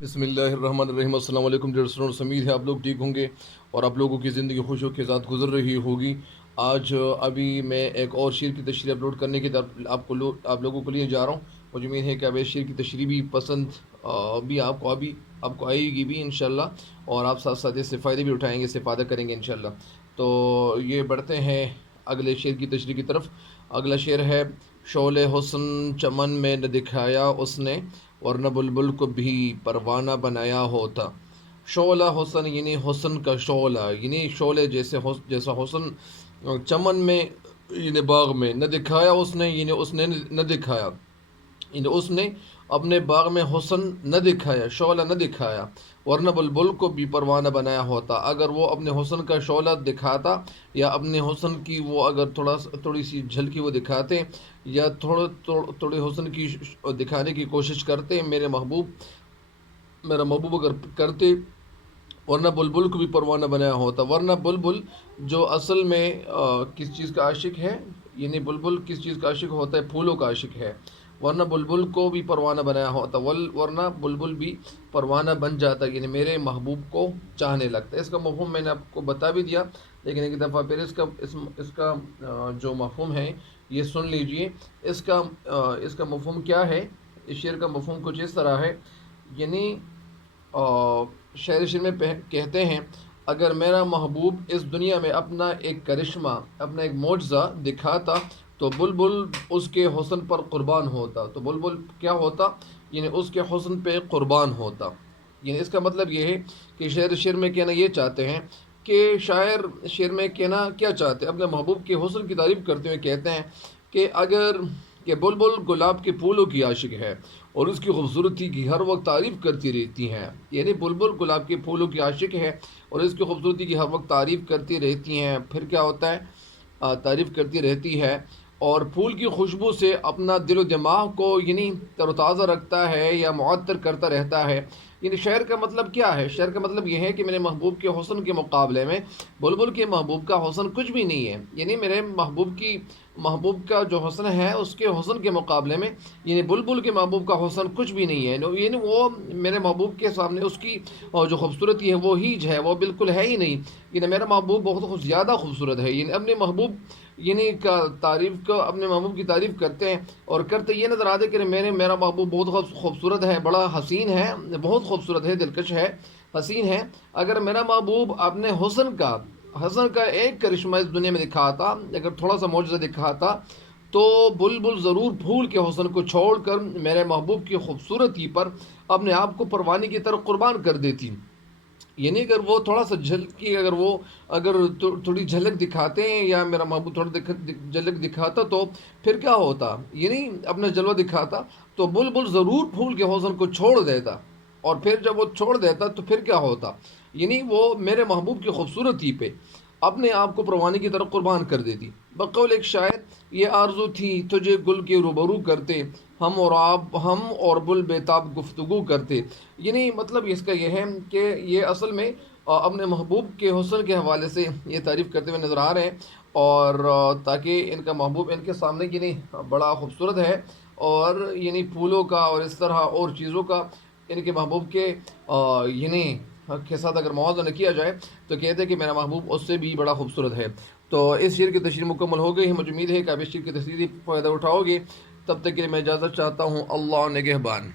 بسم اللہ الرحمن الرحیم۔ السلام علیکم ڈیئر اسٹوڈنٹس، امید ہے آپ لوگ ٹھیک ہوں گے اور آپ لوگوں کی زندگی خوشیوں کے ساتھ گزر رہی ہوگی۔ آج ابھی میں ایک اور شعر کی تشریح اپلوڈ کرنے کی طرف آپ لوگوں کو لیے جا رہا ہوں۔ مجھے امید ہے کہ اب اس شعر کی تشریح بھی پسند بھی آپ کو آئے گی بھی انشاءاللہ، اور آپ ساتھ ساتھ اس سے فائدے بھی اٹھائیں گے، استفادہ کریں گے انشاءاللہ۔ تو یہ بڑھتے ہیں اگلے شعر کی تشریح کی طرف۔ اگلا شعر ہے: شعلِ حسن چمن میں نہ دکھایا اس نے، ورنہ بلبل کو بھی پروانہ بنایا ہوتا۔ شعلہ حسن یعنی حسن کا شعلہ، یعنی شعلے جیسا حسن چمن میں یعنی باغ میں، نہ دکھایا اس نے یعنی اس نے نہ دکھایا، یعنی اس نے اپنے باغ میں حسن نہ دکھایا، شعلہ نہ دکھایا، ورنہ بلبل کو بھی پروانہ بنایا ہوتا۔ اگر وہ اپنے حسن کا شعلہ دکھاتا، یا اپنے حسن کی وہ اگر تھوڑی سی جھلکی وہ دکھاتے، یا تھوڑے حسن کی دکھانے کی کوشش کرتے میرا محبوب اگر کرتے، ورنہ بلبل کو بھی پروانہ بنایا ہوتا۔ ورنہ بلبل جو اصل میں کس چیز کا عاشق ہے، یعنی بلبل کس چیز کا عاشق ہوتا ہے؟ پھولوں کا عاشق ہے، ورنہ بلبل کو بھی پروانہ بنایا ہوتا، ورنہ بلبل بھی پروانہ بن جاتا، یعنی میرے محبوب کو چاہنے لگتا ہے۔ اس کا مفہوم میں نے آپ کو بتا بھی دیا، لیکن ایک دفعہ پھر اس کا جو مفہوم ہے یہ سن لیجئے۔ اس کا مفہوم کیا ہے؟ اس شعر کا مفہوم کچھ اس طرح ہے، یعنی شعر میں کہتے ہیں: اگر میرا محبوب اس دنیا میں اپنا ایک کرشمہ، اپنا ایک معجزہ دکھاتا تو بلبل اس کے حسن پر قربان ہوتا۔ تو بلبل کیا ہوتا؟ یعنی اس کے حسن پہ قربان ہوتا۔ یعنی اس کا مطلب یہ ہے کہ شعر میں کہنا یہ چاہتے ہیں کہ شاعر شعر میں کہنا کیا چاہتے ہیں، اپنے محبوب کے حسن کی تعریف کرتے ہوئے کہتے ہیں کہ بلبل گلاب کے پھولوں کی عاشق ہے اور اس کی خوبصورتی کی ہر وقت تعریف کرتی رہتی ہیں۔ یعنی بلبل گلاب کے پھولوں کی عاشق ہے اور اس کی خوبصورتی کی ہر وقت تعریف کرتی رہتی ہیں۔ پھر کیا ہوتا ہے؟ تعریف کرتی رہتی ہے، اور پھول کی خوشبو سے اپنا دل و دماغ کو یعنی تر و تازہ رکھتا ہے یا معطر کرتا رہتا ہے۔ یعنی شعر کا مطلب کیا ہے؟ شعر کا مطلب یہ ہے کہ میرے محبوب کے حسن کے مقابلے میں بلبل کے محبوب کا حسن کچھ بھی نہیں ہے۔ یعنی میرے محبوب کا جو حسن ہے، اس کے حسن کے مقابلے میں یعنی بلبل کے محبوب کا حسن کچھ بھی نہیں ہے۔ یعنی وہ میرے محبوب کے سامنے اس کی جو خوبصورتی ہے وہ ہیج ہے، وہ بالکل ہے ہی نہیں۔ یعنی میرا محبوب بہت زیادہ خوبصورت ہے۔ یعنی اپنے محبوب اپنے محبوب کی تعریف کرتے ہیں، اور کرتے یہ نظر آتے کہ میرا محبوب بہت خوبصورت ہے، بڑا حسین ہے، بہت خوبصورت ہے، دلکش ہے، حسین ہے۔ اگر میرا محبوب اپنے حسن کا ایک کرشمہ اس دنیا میں دکھاتا، اگر تھوڑا سا معجزہ دکھاتا، تو بلبل ضرور پھول کے حسن کو چھوڑ کر میرے محبوب کی خوبصورتی پر اپنے آپ کو پروانی کی طرح قربان کر دیتی۔ یعنی اگر وہ تھوڑا سا اگر تھوڑی جھلک دکھاتے ہیں، یا میرا محبوب تھوڑا جھلک دکھاتا، تو پھر کیا ہوتا؟ یعنی اپنا جلوہ دکھاتا تو بلبل ضرور پھول کے حسن کو چھوڑ دیتا، اور پھر جب وہ چھوڑ دیتا تو پھر کیا ہوتا؟ یعنی وہ میرے محبوب کی خوبصورتی پہ اپنے آپ کو پروانی کی طرف قربان کر دیتی۔ بقول ایک شاعر: یہ آرزو تھی تجھے گل کے روبرو کرتے، ہم اور بل بےتاب گفتگو کرتے۔ یعنی مطلب اس کا یہ ہے کہ یہ اصل میں اپنے محبوب کے حسن کے حوالے سے یہ تعریف کرتے ہوئے نظر آ رہے ہیں، اور تاکہ ان کا محبوب ان کے سامنے یعنی بڑا خوبصورت ہے، اور یعنی پھولوں کا اور اس طرح اور چیزوں کا ان کے محبوب کے یعنی کے ساتھ اگر موازنہ کیا جائے تو کہتے ہیں کہ میرا محبوب اس سے بھی بڑا خوبصورت ہے۔ تو اس شعر کی تشریح مکمل ہو گئی ہے۔ مجھے امید ہے کہ آپ اس شعر کی تشریح فائدہ اٹھاؤ گے۔ تب تک کے لیے میں اجازت چاہتا ہوں۔ اللہ نگہبان۔